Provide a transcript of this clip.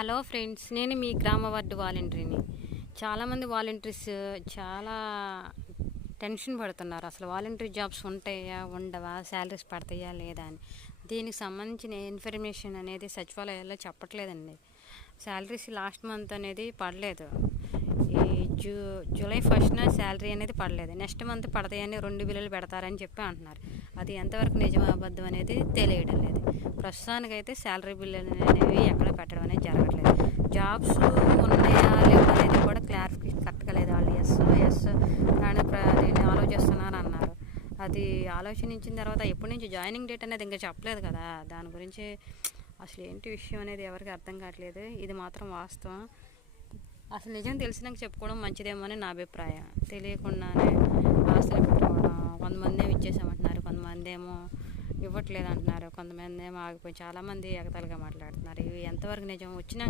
Hello friends, నేను మీ గ్రామ ward వాలంటీర్ని. చాలామంది వాలంటీర్స్ చాలా టెన్షన్ పడుతున్నారు. అసలు వాలంటీర్ జాబ్స్ ఉంటాయా, ఉండవా, శాలరీస్ పడతాయా లేదా అని. దీనికి సంబంధించిన ఇన్ఫర్మేషన్ అనేది సచివాలయాల్లో చెప్పట్లేదండి. శాలరీస్ లాస్ట్ మంత్ అనేది పడలేదు. ఈ జూలై 1న శాలరీ అనేది పడలేదు. నెక్స్ట్ మంత్ పడతాయని 2 బిల్లులు పెడతారని చెప్పి అంటున్నారు. అది ఎంతవరకు నిజం అబద్ధం అనేది తెలియడం లేదు. ప్రస్తుతానికైతే శాలరీ బిల్లులు అనేవి ఎక్కడ పెట్టడం అనేది జరగట్లేదు. జాబ్స్ ఉన్నాయా లేవా అనేది కూడా క్లారిఫికేషన్ కరెక్ట్గా లేదు. వాళ్ళు ఎస్ అని దీన్ని ఆలోచిస్తున్నారు అన్నారు. అది ఆలోచించిన తర్వాత ఎప్పటి నుంచి జాయినింగ్ డేట్ అనేది ఇంకా చెప్పలేదు కదా. దాని గురించి అసలు ఏంటి విషయం అనేది ఎవరికి అర్థం కావట్లేదు. ఇది మాత్రం వాస్తవం. అసలు నిజం తెలిసినాక చెప్పుకోవడం మంచిదేమో అని నా అభిప్రాయం. తెలియకుండానే ఆశలు పెట్టుకోవడం, కొంతమంది ఏమో ఇచ్చేసామంటున్నారు, కొంతమంది ఏమో ఇవ్వట్లేదు అంటున్నారు, కొంతమంది ఏమో ఆగిపోయి చాలామంది ఎగతాళిగా మాట్లాడుతున్నారు. ఇవి ఎంతవరకు నిజం వచ్చినాక